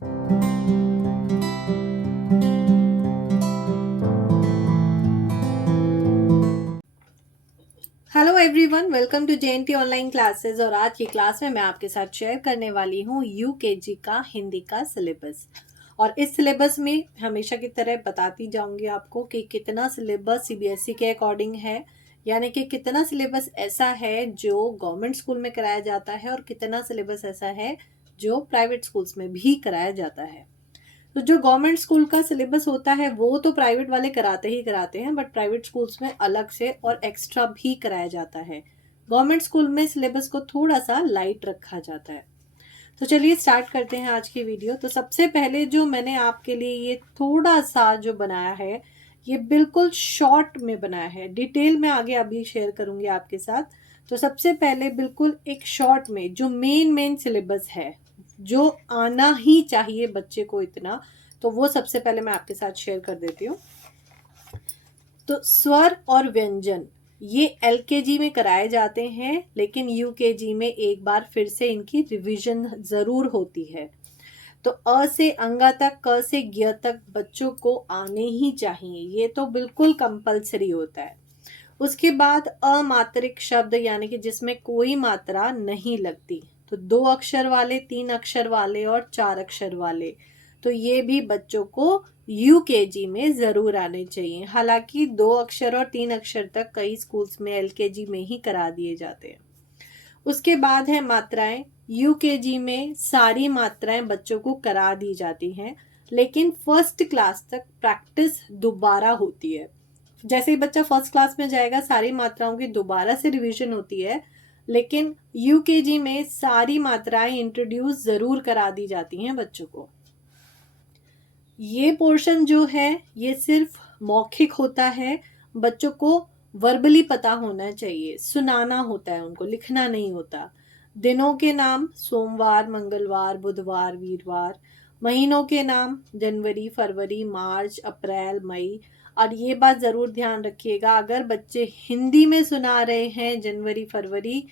Hello everyone, welcome to JNT online classes. और आज की क्लास में मैं आपके साथ शेयर करने वाली हूँ यूकेजी का हिंदी का सिलेबस। और इस सिलेबस में हमेशा की तरह बताती जाऊंगी आपको कि कितना सिलेबस सीबीएसई के अकॉर्डिंग है, यानी कि कितना सिलेबस ऐसा है जो गवर्नमेंट स्कूल में कराया जाता है और कितना सिलेबस ऐसा है जो प्राइवेट स्कूल्स में भी कराया जाता है। तो जो गवर्नमेंट स्कूल का सिलेबस होता है वो तो प्राइवेट वाले कराते ही कराते हैं, बट प्राइवेट स्कूल्स में अलग से और एक्स्ट्रा भी कराया जाता है। गवर्नमेंट स्कूल में सिलेबस को थोड़ा सा लाइट रखा जाता है। तो चलिए स्टार्ट करते हैं आज की वीडियो। तो सबसे पहले जो मैंने आपके लिए ये थोड़ा सा जो बनाया है, ये बिल्कुल शॉर्ट में बनाया है, डिटेल में आगे अभी शेयर करूंगी आपके साथ। तो सबसे पहले बिल्कुल एक शॉर्ट में जो मेन सिलेबस है, जो आना ही चाहिए बच्चे को इतना, तो वो सबसे पहले मैं आपके साथ शेयर कर देती हूँ। तो स्वर और व्यंजन ये एलकेजी में कराए जाते हैं, लेकिन यूकेजी में एक बार फिर से इनकी रिवीजन जरूर होती है। तो अ से अंगा तक, क से ज्ञ तक बच्चों को आने ही चाहिए, ये तो बिल्कुल कंपलसरी होता है। उसके बाद अमात्रिक शब्द, यानी कि जिसमें कोई मात्रा नहीं लगती, तो 2 अक्षर वाले, 3 अक्षर वाले और 4 अक्षर वाले, तो ये भी बच्चों को यूकेजी में जरूर आने चाहिए। हालांकि 2 अक्षर और 3 अक्षर तक कई स्कूल्स में एलकेजी में ही करा दिए जाते हैं। उसके बाद है मात्राएं। यूकेजी में सारी मात्राएं बच्चों को करा दी जाती हैं, लेकिन फर्स्ट क्लास तक प्रैक्टिस दोबारा होती है। जैसे ही बच्चा फर्स्ट क्लास में जाएगा सारी मात्राओं की दोबारा से रिवीजन होती है, लेकिन यूकेजी में सारी मात्राएं इंट्रोड्यूस जरूर करा दी जाती हैं बच्चों को। ये पोर्शन जो है ये सिर्फ मौखिक होता है, बच्चों को वर्बली पता होना चाहिए, सुनाना होता है उनको, लिखना नहीं होता। दिनों के नाम सोमवार, मंगलवार, बुधवार, वीरवार। महीनों के नाम जनवरी, फरवरी, मार्च, अप्रैल, मई। और ये बात ज़रूर ध्यान रखिएगा, अगर बच्चे हिंदी में सुना रहे हैं जनवरी फरवरी,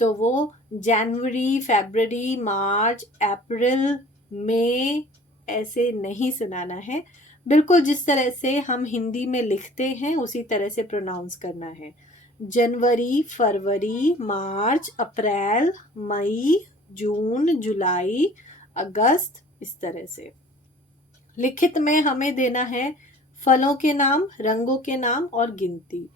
तो वो जनवरी, फरवरी, मार्च, अप्रैल, मई ऐसे नहीं सुनाना है। बिल्कुल जिस तरह से हम हिंदी में लिखते हैं उसी तरह से प्रोनाउंस करना है। जनवरी, फरवरी, मार्च, अप्रैल, मई, जून, जुलाई, अगस्त, इस तरह से। लिखित में हमें देना है फलों के नाम, रंगों के नाम और गिनती।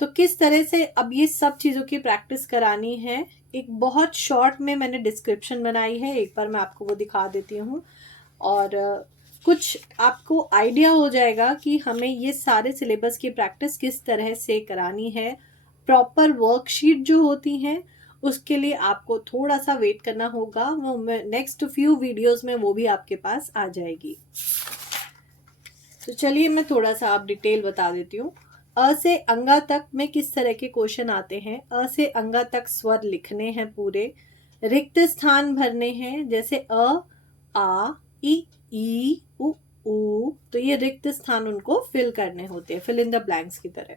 तो किस तरह से अब ये सब चीज़ों की प्रैक्टिस करानी है, एक बहुत शॉर्ट में मैंने डिस्क्रिप्शन बनाई है, एक बार मैं आपको वो दिखा देती हूँ। और कुछ आपको आइडिया हो जाएगा कि हमें ये सारे सिलेबस की प्रैक्टिस किस तरह से करानी है। प्रॉपर वर्कशीट जो होती हैं उसके लिए आपको थोड़ा सा वेट करना होगा, वो नेक्स्ट फ्यू वीडियोस में वो भी आपके पास आ जाएगी। तो चलिए मैं थोड़ा सा आप डिटेल बता देती हूँ। अ से अंगा तक में किस तरह के क्वेश्चन आते हैं। अ से अंगा तक स्वर लिखने हैं पूरे, रिक्त स्थान भरने हैं, जैसे अ, आ, ई, उ, ऊ, तो ये रिक्त स्थान उनको फिल करने होते हैं, फिल इन द ब्लैंक्स की तरह।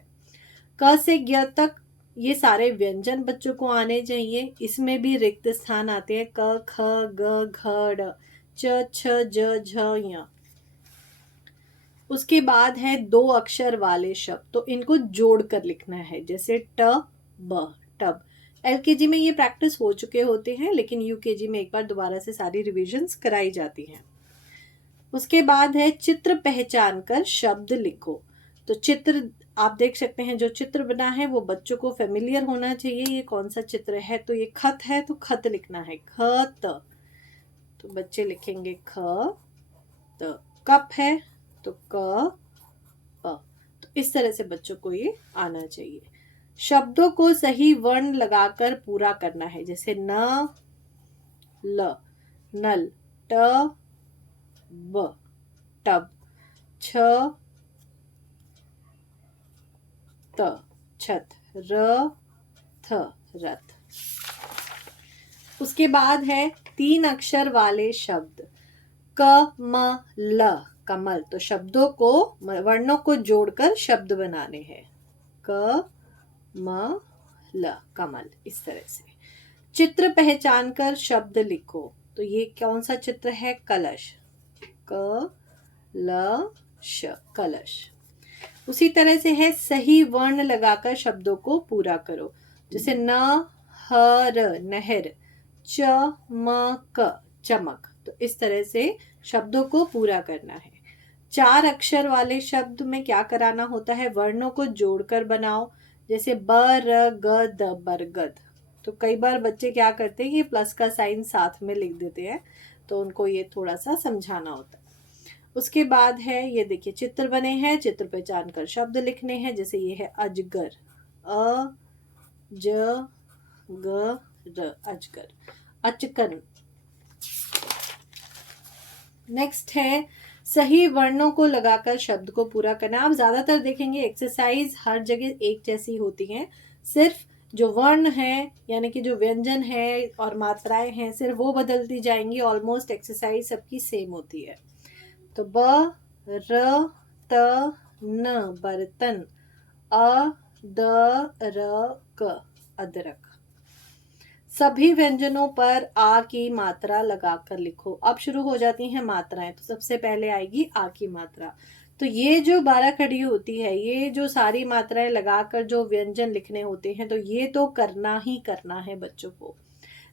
क से ज्ञ तक ये सारे व्यंजन बच्चों को आने चाहिए, इसमें भी रिक्त स्थान आते हैं, क, ख, ग, घ, ड़, च, छ, ज, झ, ञ। उसके बाद है 2 अक्षर वाले शब्द, तो इनको जोड़कर लिखना है, जैसे ट, ब, टब। एलकेजी में ये प्रैक्टिस हो चुके होते हैं, लेकिन यूकेजी में एक बार दोबारा से सारी रिविजन्स कराई जाती हैं। उसके बाद है चित्र पहचान कर शब्द लिखो। तो चित्र आप देख सकते हैं, जो चित्र बना है वो बच्चों को फेमिलियर होना चाहिए, ये कौन सा चित्र है। तो ये खत है तो खत लिखना है, ख त, तो बच्चे लिखेंगे ख त। कप है तो क प। तो इस तरह से बच्चों को ये आना चाहिए। शब्दों को सही वर्ण लगाकर पूरा करना है, जैसे न, ल, नल, ट, ब, टब, छ, त, छत, र, थ, रथ। उसके बाद है 3 अक्षर वाले शब्द, क, म, ल, कमल। तो शब्दों को, वर्णों को जोड़कर शब्द बनाने हैं, क, म, ल, कमल, इस तरह से। चित्र पहचान कर शब्द लिखो। तो ये कौन सा चित्र है, कलश। क ल श, कलश। उसी तरह से है सही वर्ण लगाकर शब्दों को पूरा करो। जैसे न ह र नहर, चमक चमक। तो इस तरह से शब्दों को पूरा करना है। 4 अक्षर वाले शब्द में क्या कराना होता है, वर्णों को जोड़कर बनाओ। जैसे ब र ग द, बरगद। तो कई बार बच्चे क्या करते हैं, ये प्लस का साइन साथ में लिख देते हैं, तो उनको ये थोड़ा सा समझाना होता है। उसके बाद है ये देखिए चित्र बने हैं, चित्र पहचान कर शब्द लिखने हैं। जैसे ये है अजगर, अ ज ग र, अजगर। अचकन। नेक्स्ट है सही वर्णों को लगाकर शब्द को पूरा करना। आप ज्यादातर देखेंगे एक्सरसाइज हर जगह एक जैसी होती हैं, सिर्फ जो वर्ण है यानी कि जो व्यंजन है और मात्राएं हैं सिर्फ वो बदलती जाएंगी। ऑलमोस्ट एक्सरसाइज सबकी सेम होती है। तो ब र त न, बर्तन। अ द र क, अदरक। सभी व्यंजनों पर आ की मात्रा लगाकर लिखो। अब शुरू हो जाती हैं मात्राएं। तो सबसे पहले आएगी आ की मात्रा। तो ये जो 12 खड़ी होती है, ये जो सारी मात्राएं लगाकर जो व्यंजन लिखने होते हैं, तो ये तो करना ही करना है बच्चों को।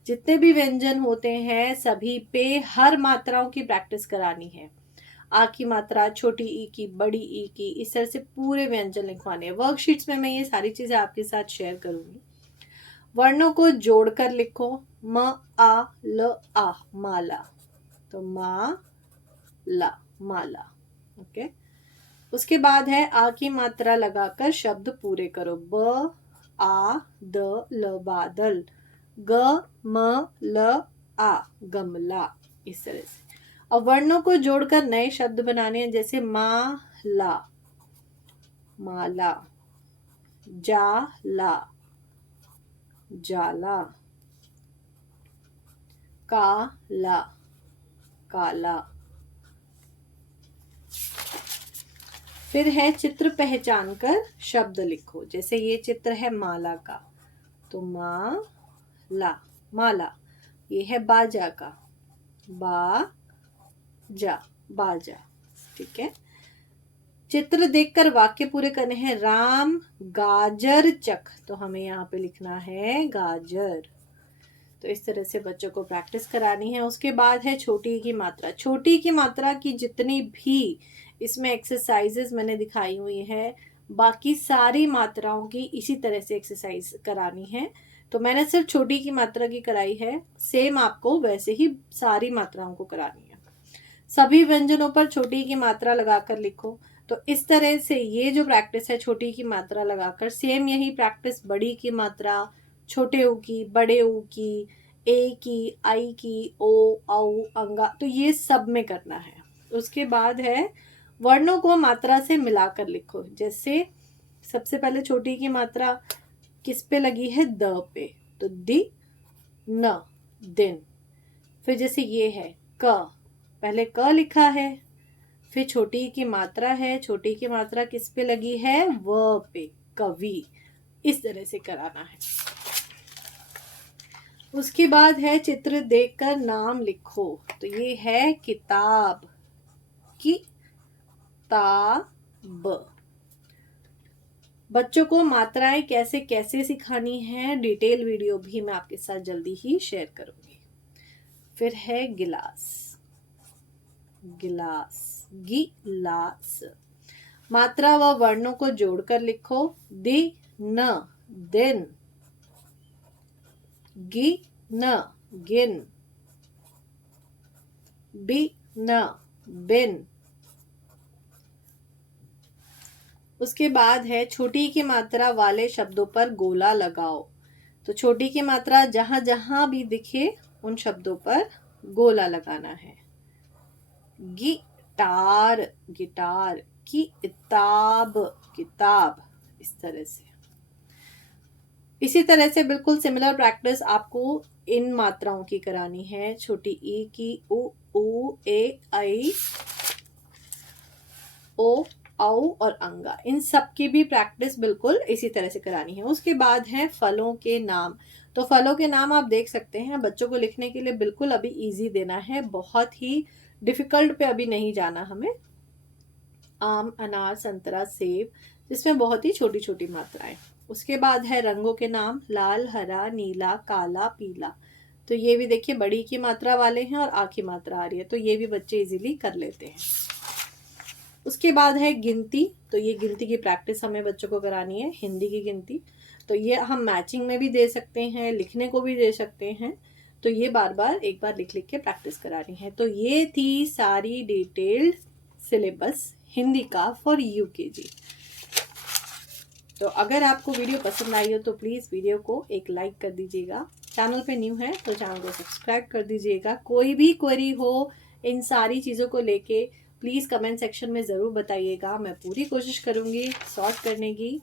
जितने भी व्यंजन होते हैं सभी पे हर मात्राओं की प्रैक्टिस करानी है। आ की मात्रा, छोटी ई की, बड़ी ई की, इस तरह से पूरे व्यंजन लिखवाने हैं। वर्कशीट्स में मैं ये सारी चीजें आपके साथ शेयर करूंगी। वर्णों को जोड़कर लिखो। म आ ल आ, माला। तो मा ला, माला। ओके। उसके बाद है आ की मात्रा लगाकर शब्द पूरे करो। ब आ द ल, बादल। ग म ल आ, गमला। इस तरह से अब वर्णों को जोड़कर नए शब्द बनाने हैं। जैसे मा ला, माला। जा ला, जाला। काला, काला। फिर है चित्र पहचान कर शब्द लिखो। जैसे ये चित्र है माला का, तो मा ला, माला। ये है बाजा का, बा जा, बाजा। ठीक है। चित्र देखकर वाक्य पूरे करने हैं। राम गाजर चख, तो हमें यहाँ पे लिखना है गाजर। तो इस तरह से बच्चों को प्रैक्टिस करानी है। उसके बाद है छोटी की मात्रा। छोटी की मात्रा की जितनी भी इसमें एक्सरसाइजेस मैंने दिखाई हुई है, बाकी सारी मात्राओं की इसी तरह से एक्सरसाइज करानी है। तो मैंने सिर्फ छोटी की मात्रा की कराई है, सेम आपको वैसे ही सारी मात्राओं को करानी है। सभी व्यंजनों पर छोटी की मात्रा लगाकर लिखो। तो इस तरह से ये जो प्रैक्टिस है छोटी की मात्रा लगाकर, सेम यही प्रैक्टिस बड़ी की मात्रा, छोटे ऊ की, बड़े ऊ की, ए की, आई की, ओ, औ, अंगा, तो ये सब में करना है। उसके बाद है वर्णों को मात्रा से मिलाकर लिखो। जैसे सबसे पहले छोटी की मात्रा किस पे लगी है, द पे, तो दि न, दिन। फिर जैसे ये है क, पहले क लिखा है, फिर छोटी की मात्रा है, छोटी की मात्रा किस पे लगी है, व पे, कवि। इस तरह से कराना है। उसके बाद है चित्र देखकर नाम लिखो। तो ये है किताब, किताब। बच्चों को मात्राएं कैसे कैसे सिखानी है, डिटेल वीडियो भी मैं आपके साथ जल्दी ही शेयर करूंगी। फिर है गिलास, गिलास, गिलास। मात्रा व वर्णों को जोड़कर लिखो। दि न, दिन। गि न, गिन। बि न, बिन। उसके बाद है छोटी की मात्रा वाले शब्दों पर गोला लगाओ। तो छोटी की मात्रा जहां जहां भी दिखे उन शब्दों पर गोला लगाना है। Guitar, guitar. किताब, किताब। इस तरह से, इसी तरह से बिल्कुल सिमिलर प्रैक्टिस आपको इन मात्राओं की करानी है। छोटी ई की, उ, ए, आई, ओ, औ और अंगा, इन सब की भी प्रैक्टिस बिल्कुल इसी तरह से करानी है। उसके बाद है फलों के नाम। तो फलों के नाम आप देख सकते हैं, बच्चों को लिखने के लिए बिल्कुल अभी इजी देना है, बहुत ही डिफ़िकल्ट पे अभी नहीं जाना हमें। आम, अनार, संतरा, सेब, जिसमें बहुत ही छोटी छोटी मात्राएं। उसके बाद है रंगों के नाम, लाल, हरा, नीला, काला, पीला। तो ये भी देखिए बड़ी की मात्रा वाले हैं और आ की मात्रा आ रही है, तो ये भी बच्चे इजीली कर लेते हैं। उसके बाद है गिनती। तो ये गिनती की प्रैक्टिस हमें बच्चों को करानी है, हिंदी की गिनती। तो ये हम मैचिंग में भी दे सकते हैं, लिखने को भी दे सकते हैं। तो ये बार बार एक बार लिख लिख के प्रैक्टिस करानी है। तो ये थी सारी डिटेल्ड सिलेबस हिंदी का फॉर यूकेजी। तो अगर आपको वीडियो पसंद आई हो तो प्लीज़ वीडियो को एक लाइक कर दीजिएगा। चैनल पे न्यू है तो चैनल को सब्सक्राइब कर दीजिएगा। कोई भी क्वेरी हो इन सारी चीज़ों को लेके प्लीज़ कमेंट सेक्शन में ज़रूर बताइएगा। मैं पूरी कोशिश करूँगी सॉल्व करने की।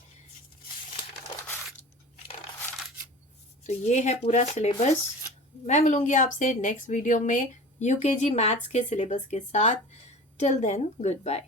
तो ये है पूरा सिलेबस। मैं मिलूँगी आपसे नेक्स्ट वीडियो में यूकेजी मैथ्स के सिलेबस के साथ। Till then, good bye.